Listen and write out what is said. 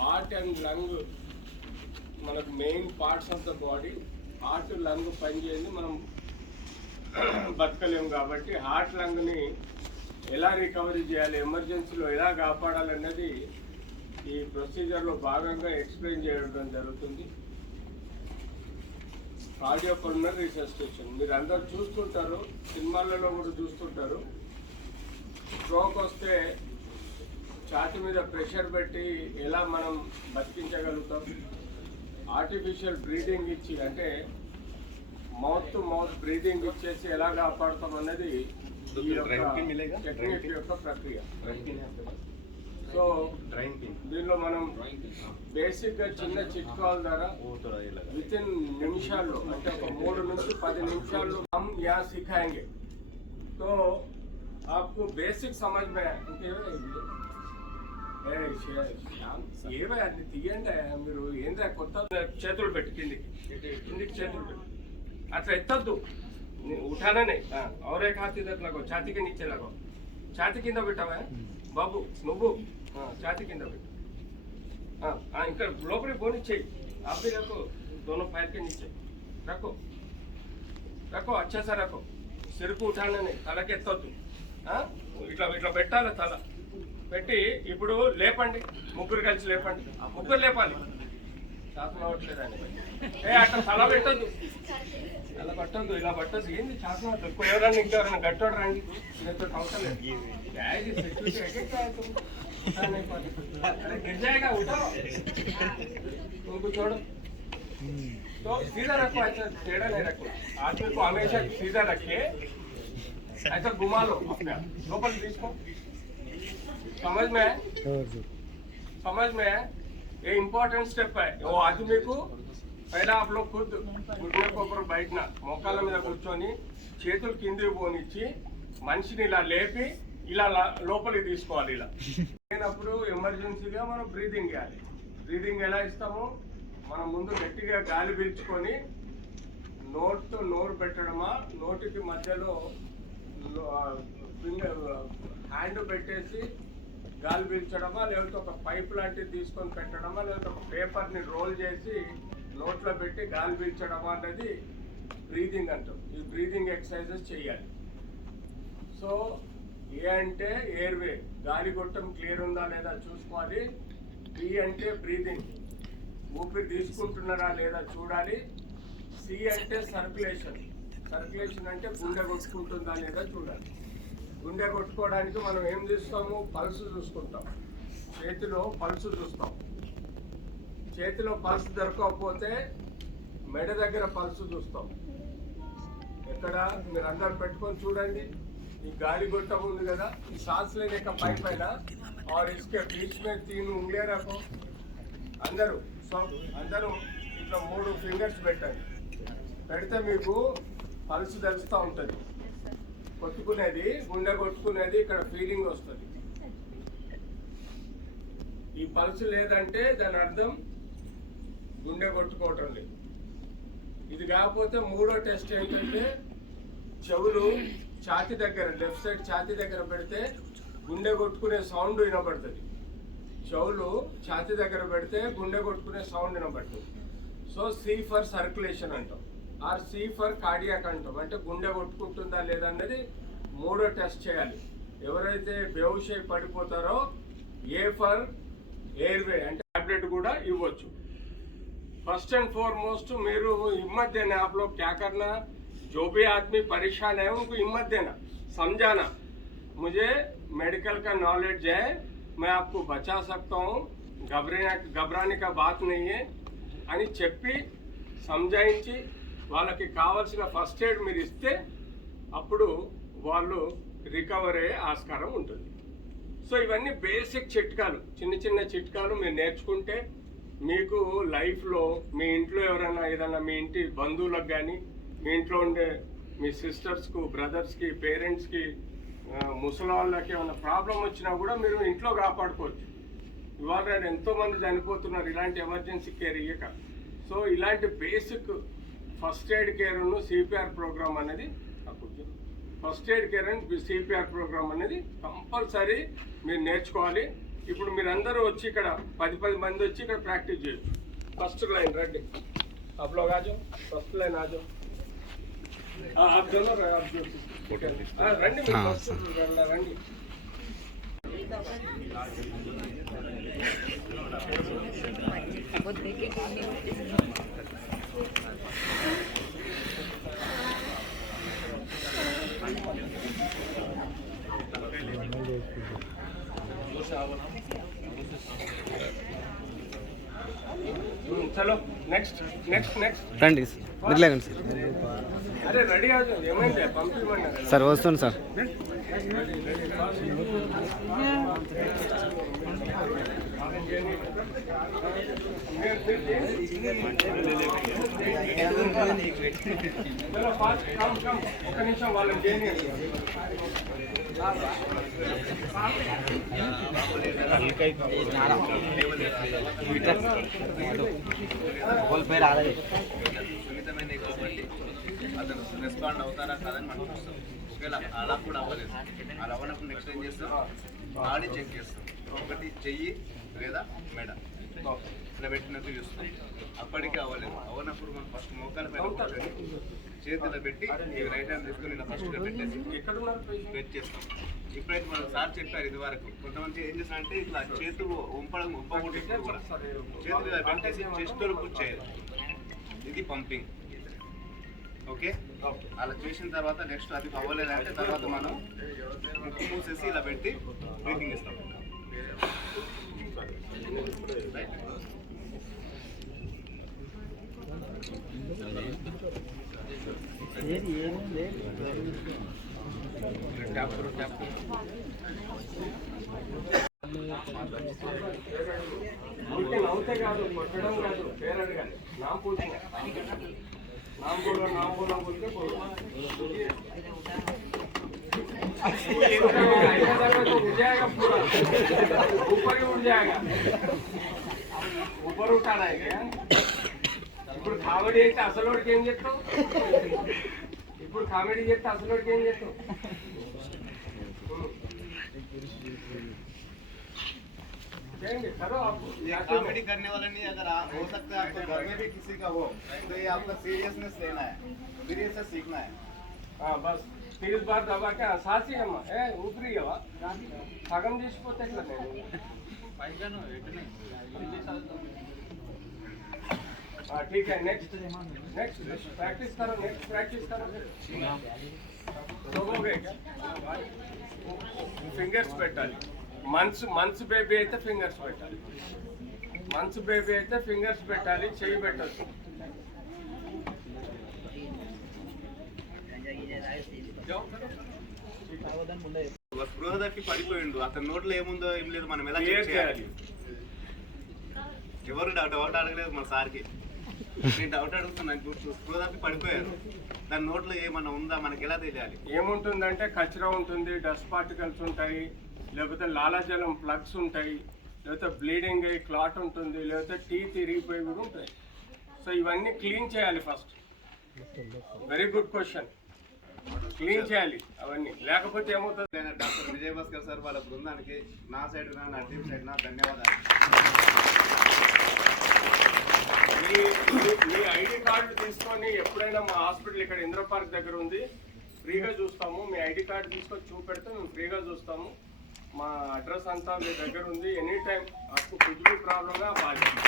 Heart and lung మనకు main parts of the body. Heart lung పనిచేయండి మనం బతకలేము. కాబట్టి హార్ట్ లంగ్ని ఎలా రికవరీ చేయాలి, ఎమర్జెన్సీలో ఎలా కాపాడాలన్నది ఈ ప్రొసీజర్లో భాగంగా ఎక్స్ప్లెయిన్ చేయడం జరుగుతుంది. కార్డియోపల్మనరీ రిససిటేషన్ మీరు అందరూ చూస్తుంటారు, సినిమాలలో కూడా చూస్తుంటారు. స్ట్రోక్ వస్తే ఛాతీ మీద ప్రెషర్ పెట్టి ఎలా మనం బతికించగలుగుతాం, ఆర్టిఫిషియల్ బ్రీదింగ్ ఇచ్చి అంటే మౌత్ టు మౌత్ బ్రీదింగ్ ఇచ్చేసి ఎలా కాపాడుతాం అన్నది టెక్నిక్ యొక్క ప్రక్రియ. సో దీనిలో మనం బేసిక్గా చిన్న చిట్కాల ద్వారా విత్ ఇన్ నిమిషాల్లో అంటే ఒక 3 నుంచి 10 నిమిషాల్లో हम यहाँ सिखाएंगे तो आपको बेसिक समझ में ఏవే అన్ని తీయండి. మీరు ఏంద్రా కొత్త చేతులు పెట్టి కిందికి చేతులు పెట్టి అట్లా ఎత్తద్దు, ఉఠాననే और एक हाथ इधर लगो, छाती के नीचे लगो, छाती కింద పెట్టావా బాబు నువ్వు, छाती కింద పెట్టు. ఇంకా లోపలికి పోనీ చెయ్యి, आप भी रखो, दोनों पैर के नीचे रखो, रखो अच्छा सा रखो, सिर को उठाना नहीं, తలకి ఎత్తొద్దు. ఇట్లా ఇట్లా పెట్టాలి, తల పెట్టి ఇప్పుడు లేపండి, ముగ్గురు కలిసి లేపండి, ముగ్గురు లేపాలి. శాతం అవ్వట్లేదని అట్లా తల పెట్టద్దు, అలా పట్టద్దు, ఇలా పట్టద్దు. ఏంది శాతం అవ్వట్లేదు. ఎవరన్నా ఇంకెవరన్నా గట్టోడు రండి, ఇదంతా అవసరం गिर जाएगा, उठाओ उनको छोड़ो. तो सीधा रखो, ऐसा टेढ़ा नहीं रखो. आदमी को हमेशा सीधा रखे, ऐसा घुमा लो अपने लोकल को. समझ में है? समझ में है? ये इम्पोर्टेंट स्टेप है. वो आदमी को पहला आप लोग खुद घुटने के ऊपर बैठना, మోకాళ్ళ మీద కూర్చొని చేతులు కిందికి పోనిచ్చి మనిషిని ఇలా లేపి ఇలా లోపలికి తీసుకోవాలి. ఇలా లేనప్పుడు ఎమర్జెన్సీగా మనం బ్రీదింగ్ చేయాలి. బ్రీదింగ్ ఎలా ఇస్తాము, మనం ముందు గట్టిగా గాలి పీల్చుకొని నోట్తో నోరు పెట్టడమా, నోటికి మధ్యలో హ్యాండ్ పెట్టేసి గాలి పీల్చడమా, లేకపోతే ఒక పైప్ లాంటిది తీసుకొని పెట్టడమా, లేకపోతే ఒక పేపర్ని రోల్ చేసి నోట్లో పెట్టి గాలి పీల్చడమా అన్నది బ్రీదింగ్ అంటాం. ఈ బ్రీదింగ్ ఎక్సర్సైజెస్ చేయాలి. సో ఏ అంటే ఎయిర్వే, గాలి గొట్టం క్లియర్ ఉందా లేదా చూసుకోవాలి. బి అంటే బ్రీదింగ్, ఊపిరి తీసుకుంటున్నారా లేదా చూడాలి. సి అంటే సర్క్యులేషన్, సర్క్యులేషన్ అంటే గుండె కొట్టుకుంటుందా లేదా చూడాలి. గుండె కొట్టుకోవడానికి మనం ఏం చూస్తాము, పల్స్ చూసుకుంటాం, చేతిలో పల్స్ చూస్తాం. చేతిలో పల్స్ దొరకకపోతే మెడ దగ్గర పల్స్ చూస్తాం. ఎక్కడ మీరు అందరు పెట్టుకొని చూడండి. ఈ గాలి గొట్టం ఉంది కదా, ఈ सांस लेने का पाइप है ना, और इसके बीच में 3 उंगलियां रखो. అందరూ అందరూ ఇట్లా 3 ఫింగర్స్ పెట్టండి. పెడితే మీకు పల్స్ తెలుస్తూ ఉంటుంది. కొట్టుకునేది, గుండె కొట్టుకునేది ఇక్కడ ఫీలింగ్ వస్తుంది. ఈ పల్స్ లేదంటే దాని అర్థం గుండె కొట్టుకోవటం లేదు. ఇది కాకపోతే మూడో టెస్ట్ ఏంటంటే చెవులు ఛాతీ దగ్గర, లెఫ్ట్ సైడ్ ఛాతీ దగ్గర పెడితే గుండె కొట్టుకునే సౌండ్ వినబడుతుంది. చెవులు ఛాతీ దగ్గర పెడితే గుండె కొట్టుకునే సౌండ్ వినబడుతుంది. సో సి ఫర్ సర్క్యులేషన్ అంటాం, ఆర్ సి ఫర్ కార్డియాక్ అంటాం. అంటే గుండె కొట్టుకుంటుందా లేదా అన్నది మూడో టెస్ట్ చేయాలి. ఎవరైతే బేహోష్ అయి పడిపోతారో ఏ ఫర్ ఎయిర్వే అంటే టాబ్లెట్ కూడా ఇవ్వచ్చు. फर्स्ट एंड फॉरमोस्ट मेरे हिम्मत देना, आप लोग क्या करना, जो भी आदमी परेशान है उनको हिम्मत देना, समझाना. मुझे मेडिकल का नॉलेज है, मैं आपको बचा सकता हूँ, घबराने का बात नहीं है అని చెప్పి సమజాయించి వాళ్ళకి కావాల్సిన ఫస్ట్ ఎయిడ్ మీరు ఇస్తే అప్పుడు వాళ్ళు రికవర్ అయ్యే ఆస్కారం ఉంటుంది. సో ఇవన్నీ బేసిక్ చిట్కాలు, చిన్న చిన్న చిట్కాలు మీరు నేర్చుకుంటే మీకు లైఫ్లో మీ ఇంట్లో ఎవరైనా ఏదైనా మీ ఇంటి బంధువులకు కానీ, మీ ఇంట్లో ఉండే మీ సిస్టర్స్కు, బ్రదర్స్కి, పేరెంట్స్కి, ముసలి వాళ్ళకి ఏమైనా ప్రాబ్లం వచ్చినా కూడా మీరు ఇంట్లో కాపాడుకోవచ్చు. ఇవాళ ఎంతోమంది చనిపోతున్నారు ఇలాంటి ఎమర్జెన్సీ కేర్ ఇయ్యక. సో ఇలాంటి బేసిక్ ఫస్ట్ ఎయిడ్ కేర్ను సిపిఆర్ ప్రోగ్రామ్ అనేది అప్పుడు first aid care and CPR programme అనేది కంపల్సరీ మీరు నేర్చుకోవాలి. ఇప్పుడు మీరందరూ వచ్చి ఇక్కడ 10 మంది వచ్చి ఇక్కడ ప్రాక్టీస్ చేయొచ్చు. ఫస్ట్ లైన్ రండి, आप लोग आ जाओ, फर्स्ट लाइन आ जाओ. आप दोनों రండి, ఫస్ట్ రండి. చలో నెక్స్ట్ రండి నిద్రలేకండి సార్. అరే రెడీ అవుతుంది, ఏమైంది పంపించమన్నారు సార్. వస్తుంది సార్. చలో ఫాస్ట్ కమ్ ఒక్క నిమిషం వాళ్ళని చేయండి. అతను రెస్పాండ్ అవుతారా కాదని మనం చూస్తాం. ఒకవేళ అలా కూడా అవ్వలేదు, అలా అవ్వనప్పుడు నెక్స్ట్ ఏం చేస్తాం, బాడీ చెక్ చేస్తాం. ఒకటి చెయ్యి లేదా మెడ ఇలా పెట్టినట్టు చూస్తాం. అప్పటికే అవ్వనప్పుడు మనం ఫస్ట్ మోకాల పైన కూర్చొని చేతిలో పెట్టి రైట్ హ్యాండ్ తీసుకొని ఇలా ఫస్ట్ పెట్టేసి వెయిట్ చేస్తాం. ఇప్పుడైతే మనం సార్ చెప్పారు ఇది వరకు, కొంతమంది ఏం చేస్తారంటే ఇట్లా చేతులు ఉంపకుండా చేతులు ఇలా పెట్టేసి చెస్ట్ వరకు చేయాలి. ఇది పంపింగ్. ఓకే, అలా చేసిన తర్వాత నెక్స్ట్ అది అవ్వలేదంటే తర్వాత మనం ముక్కు మూసేసి ఇలా పెట్టి బ్రీతింగ్ ఇస్తాం. నవ్వుతే కాదు, కొట్టడం కాదు, పేరు అడగాలి. నాम बोलो बोल के बोलो. तो उड़ जाएगा पूरा, ऊपर ही उड़ जाएगा. ऊपर उठाना है क्या? ఇప్పుడు కామెడీ అయితే అసలు వాడికి ఏం చెప్తావు? ఇప్పుడు కామెడీ చేస్తే అసలు వాడికి ఏం చెప్తావు? कॉमेडी करने वाला नहीं, अगर हो सकता है आपको घर में भी किसी का हो तो ये आपका सीरियसनेस लेना है, फिर ये सब सीखना है. हाँ बस 30 बार दबा के सासी अम्मा ऊपरी हवा सगम తీసిపోతే ఎట్లా నేను పైగాను ఎట్నే ठीक है. नेक्स्ट प्रैक्टिस करो, लोगोगे क्या? फिंगर्स పెట్టాలి. మంత్స్ బేబీ అయితే ఫింగర్స్ పెట్టాలి. మంత్స్ బేబీ అయితే ఫింగర్స్ పెట్టాలి, చెయ్యి పెట్టచ్చు. స్పృహ తప్పి పడిపోయిండు, అతని నోట్లో ఏముందో ఏం లేదు, మనం ఎలా చేయాలి? ఎవరు డౌట్ అడగలేదు మన సార్కి. నేను డౌట్ అడుగుతున్నాను, స్పృహ తప్పి పడిపోయారు, దాని నోట్లో ఏమన్నా ఉందా మనకి ఎలా తెలియాలి? ఏముంటుందంటే కచరా ఉంటుంది, డస్ట్ పార్టికల్స్ ఉంటాయి, లేకపోతే లాలాజలం ప్లగ్స్ ఉంటాయి, లేకపోతే బ్లీడింగ్ అయ్యి క్లాట్ ఉంటుంది, లేకపోతే టీత్ ఇరిగిపోయి కూడా ఉంటాయి. సో ఇవన్నీ క్లీన్ చేయాలి first. Very good question. Clean చేయాలి అవన్నీ, లేకపోతే ఏమవుతుంది? డాక్టర్ విజయభాస్కర్ సార్ వాళ్ళ బృందానికి నా సైడ్ నా టీమ్ సైడ్ నా ధన్యవాదాలు. మీ ఐడి కార్డు తీసుకొని ఎప్పుడైనా మా హాస్పిటల్ ఇక్కడ ఇంద్ర పార్క్ దగ్గర ఉంది, ఫ్రీగా చూస్తాము. మీ ఐడి కార్డు తీసుకొని చూపెడితే మేము ఫ్రీగా చూస్తాము. మా అడ్రస్ అంతా మీ దగ్గర ఉంది. ఎనీ టైం आपको कुछ भी प्रॉब्लम है आप आ जाइए.